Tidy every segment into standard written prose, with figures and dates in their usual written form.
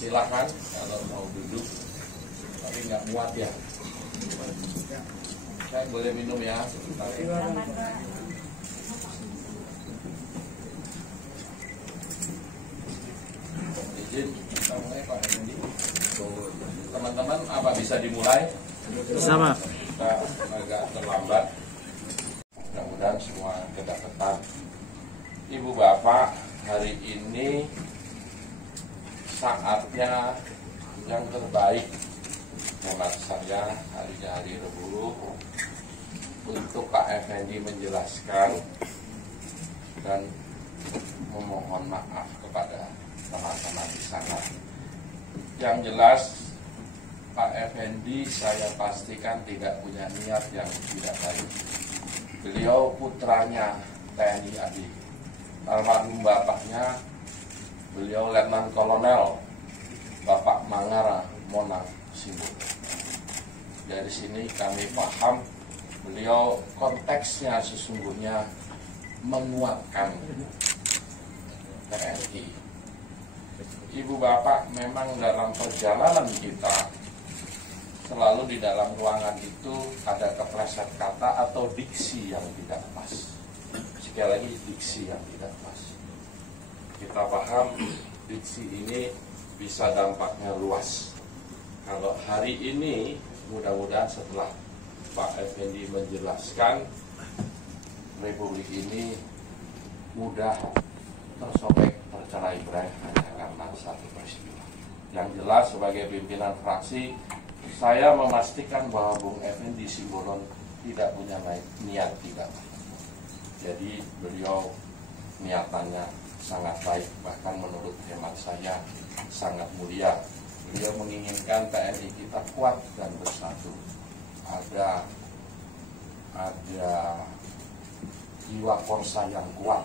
Silakan kalau mau duduk, tapi nggak muat ya. Saya boleh minum ya sebentar. Izin, kita mulai Pak Effendi. Teman-teman, apa bisa dimulai? Sama. Kita agak terlambat. Mudah-mudahan semua kedapatan. Ibu Bapak, hari ini saatnya yang terbaik hemat saya, hari Rabu, untuk Pak Effendi menjelaskan dan memohon maaf kepada teman-teman di sana. Yang jelas Pak Effendi saya pastikan tidak punya niat yang tidak baik. Beliau putranya TNI AD, almarhum bapaknya beliau Letnan Kolonel Bapak Mangara Monang Simbol. Dari sini kami paham beliau konteksnya sesungguhnya menguatkan TNI. Ibu Bapak, memang dalam perjalanan kita selalu di dalam ruangan itu ada kepleset kata atau diksi yang tidak pas. Sekali lagi, diksi yang tidak pas. Kita paham diksi ini bisa dampaknya luas. Kalau hari ini mudah-mudahan setelah Pak Effendi menjelaskan, Republik ini mudah tersobek, tercerai-berai hanya karena satu peristiwa. Yang jelas sebagai pimpinan fraksi, saya memastikan bahwa Bung Effendi Simbolon tidak punya niat tidak. Jadi beliau niatannya sangat baik, bahkan menurut hemat saya sangat mulia. Beliau menginginkan TNI kita kuat dan bersatu. Ada jiwa korsa yang kuat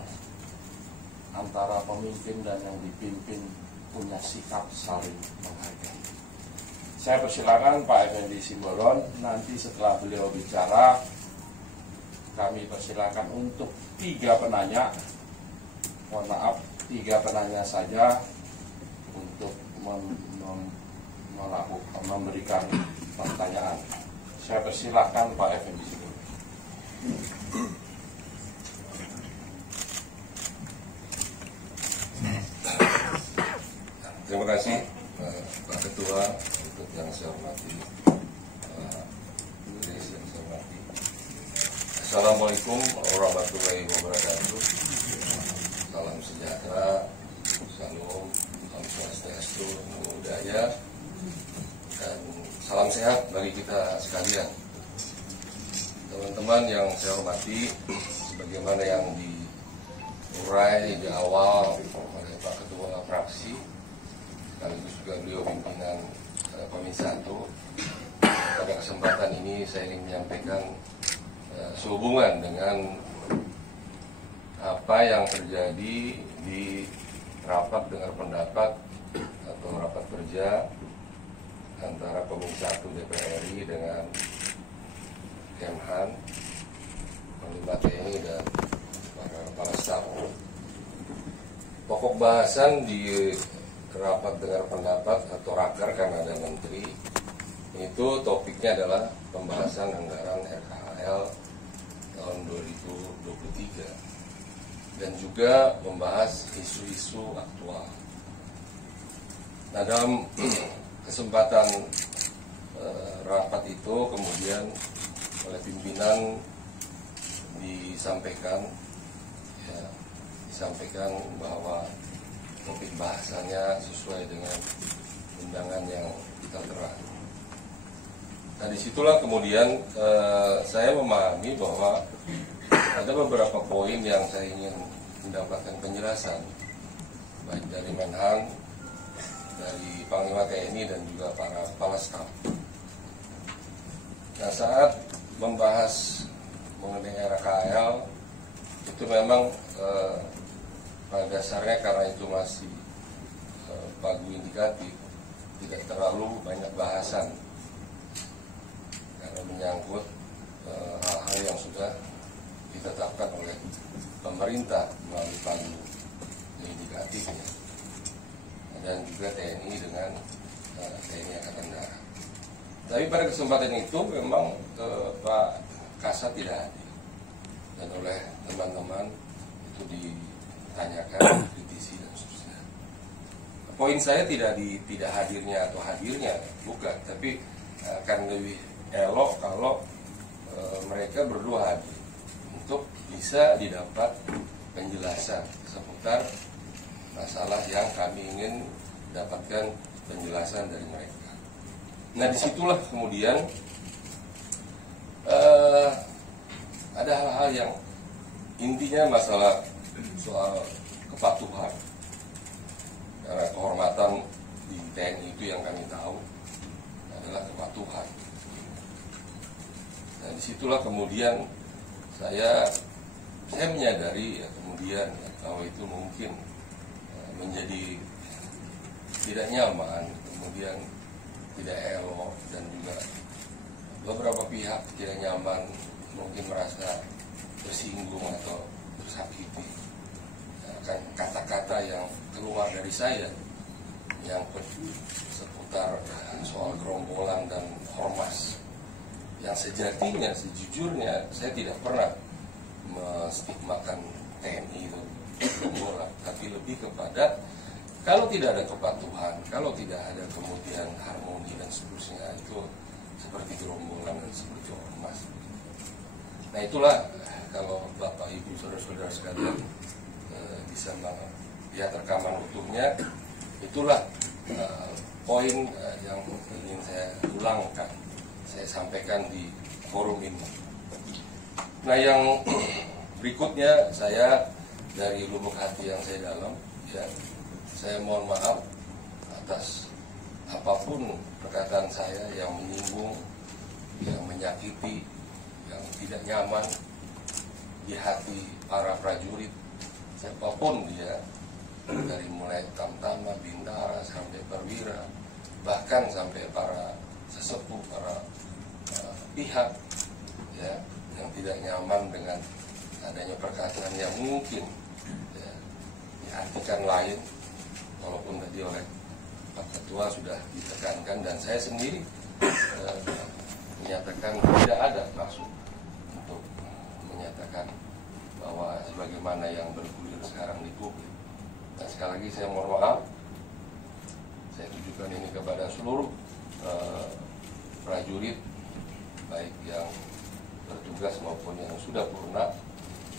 antara pemimpin dan yang dipimpin, punya sikap saling menghargai. Saya persilakan Pak Effendi Simbolon, nanti setelah beliau bicara, kami persilakan untuk 3 penanya. Mohon maaf, 3 penanya saja untuk memberikan pertanyaan. Saya persilakan Pak Effendi Simbolon. Terima kasih Pak Ketua, untuk yang saya hormati, yang saya hormati. Assalamualaikum warahmatullahi wabarakatuh. Salam sejahtera, salam, salam swastiastu, namo buddhaya, dan salam sehat bagi kita sekalian. Teman-teman yang saya hormati, sebagaimana yang diurai di awal oleh Pak Ketua Fraksi, sekaligus juga beliau pimpinan Komisi 1. Pada kesempatan ini saya ingin menyampaikan sehubungan dengan apa yang terjadi di rapat dengar pendapat atau rapat kerja antara Komisi 1 DPR RI dengan Kemhan, Panglima TNI dan para kepala staf. Pokok bahasan di rapat dengar pendapat atau raker, karena ada menteri, itu topiknya adalah pembahasan anggaran RKHL tahun 2023 dan juga membahas isu-isu aktual. Nah, dalam kesempatan rapat itu kemudian oleh pimpinan disampaikan bahwa topik bahasanya sesuai dengan undangan yang kita terang. Nah, disitulah kemudian saya memahami bahwa ada beberapa poin yang saya ingin mendapatkan penjelasan, baik dari Menhan, dari Panglima TNI dan juga para kepala staf. Nah, saat membahas mengenai RKL itu memang pada dasarnya karena itu masih pagu indikatif, tidak terlalu banyak bahasan karena menyangkut hal-hal yang sudah ditetapkan oleh pemerintah melalui pagu indikatifnya, dan juga TNI dengan TNI Angkatan Darat. Tapi pada kesempatan itu memang Pak Kasat tidak hadir, dan oleh teman-teman itu ditanyakan, kritisi dan seterusnya. Poin saya tidak hadirnya atau hadirnya, bukan, tapi akan lebih elok kalau mereka berdua hadir untuk bisa didapat penjelasan seputar masalah yang kami ingin dapatkan penjelasan dari mereka. Nah, disitulah kemudian ada hal-hal yang intinya masalah soal kepatuhan, karena kehormatan di TNI itu yang kami tahu adalah kepatuhan. Nah, disitulah kemudian saya menyadari ya, kemudian ya, bahwa itu mungkin menjadi tidak nyaman, kemudian tidak elok, dan juga beberapa pihak tidak nyaman, mungkin merasa tersinggung atau tersakiti akan kata-kata yang keluar dari saya yang seputar soal gerombolan dan ormas, yang sejatinya, sejujurnya saya tidak pernah menstigmakan TNI itu gerombolan, tapi lebih kepada kalau tidak ada kepatuhan, kalau tidak ada kemudian harmoni dan seterusnya, itu seperti gerombolan dan seperti ormas. Nah, itulah kalau Bapak Ibu saudara-saudara sekalian bisa melihat rekaman utuhnya, itulah poin yang ingin saya ulangkan, saya sampaikan di forum ini. Nah, yang berikutnya, saya dari lubuk hati yang saya dalam, ya, saya mohon maaf atas apapun perkataan saya yang menyinggung, yang menyakiti, yang tidak nyaman di hati para prajurit, siapapun dia, dari mulai tamtama, bintara, sampai perwira, bahkan sampai para sesepuh, para pihak ya, yang tidak nyaman dengan adanya perkataan yang mungkin ya, diartikan lain, walaupun tadi oleh Pak Ketua sudah ditekankan, dan saya sendiri menyatakan tidak ada maksud untuk menyatakan bahwa sebagaimana yang bergulir sekarang di publik. Dan sekali lagi saya mohon maaf, saya tujukan ini kepada seluruh prajurit, baik yang bertugas maupun yang sudah purna,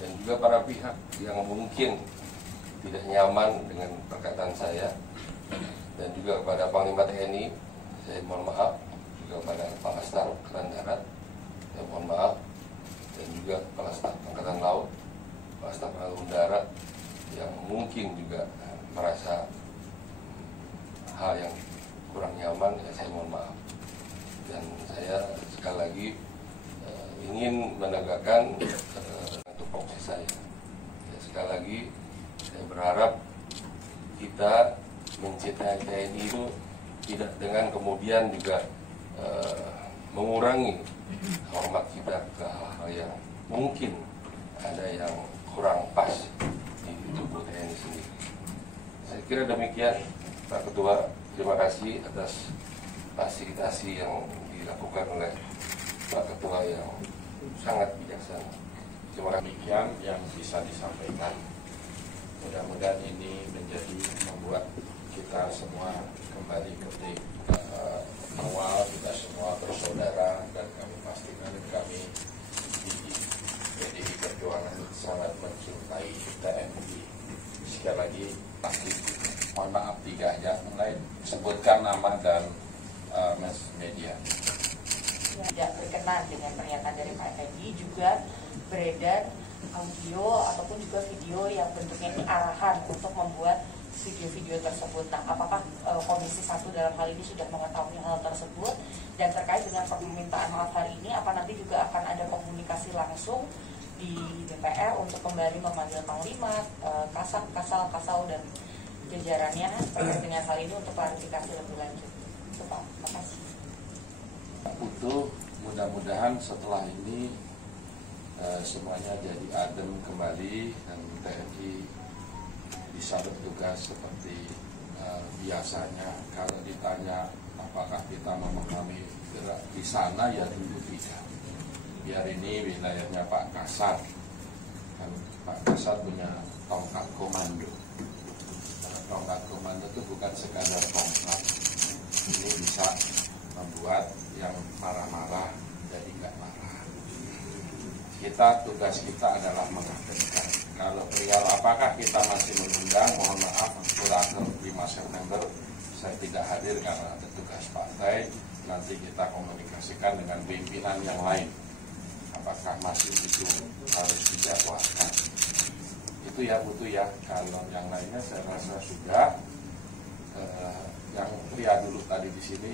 dan juga para pihak yang mungkin tidak nyaman dengan perkataan saya, dan juga kepada Panglima TNI, saya mohon maaf, juga kepada Kepala Staf Angkatan Darat, saya mohon maaf, dan juga Kepala Staf Angkatan Laut, Kepala Staf Angkatan Udara, yang mungkin juga merasa hal yang kurang nyaman, ya saya mohon maaf. Dan saya sekali lagi ingin menegakkan tupoksi saya. Ya, sekali lagi saya berharap kita mencintai TNI itu tidak dengan kemudian juga mengurangi hormat kita ke hal-hal yang mungkin ada yang kurang pas di tubuh TNI sendiri. Saya kira demikian, Pak Ketua. Terima kasih atas fasilitasi yang dilakukan oleh Pak Ketua yang sangat bijaksana. Terima kasih. Demikian yang bisa disampaikan. Mudah-mudahan ini menjadi membuat kita semua kembali ke awal, kita semua bersaudara, dan kami pastikan kami di PDI Perjuangan sangat mencintai TNI. Sekali lagi, pasti mohon maaf tiganya, mulai sebutkan nama dan media. Tidak berkenan dengan pernyataan dari Pak Edi, juga beredar audio ataupun juga video yang bentuknya ini arahan untuk membuat video-video tersebut. Nah, apakah Komisi 1 dalam hal ini sudah mengetahui hal tersebut? Dan terkait dengan permintaan maaf hari ini, apa nanti juga akan ada komunikasi langsung di DPR untuk kembali memanggil Panglima, Kasal dan jajarannya terkait dengan hal ini untuk klarifikasi lebih lanjut. Itu Pak, terima kasih. Utuh, mudah-mudahan setelah ini semuanya jadi adem kembali dan TNI bisa bertugas seperti biasanya. Kalau ditanya apakah kita memahami gerak di sana, ya tentu tidak. Biar ini wilayahnya Pak Kasat, kan Pak Kasat punya tongkat komando. Tongkat komando itu bukan sekadar tongkat, ini bisa membuat yang marah-marah jadi nggak marah. Tugas kita adalah mengagenkan. Kalau perihal apakah kita masih mengundang, mohon maaf, Raker 5 September saya tidak hadir karena ada tugas partai. Nanti kita komunikasikan dengan pimpinan yang lain. Apakah masih itu harus dijadwalkan? Itu ya butuh ya. Kalau yang lainnya saya rasa sudah. Yang pria dulu tadi di sini.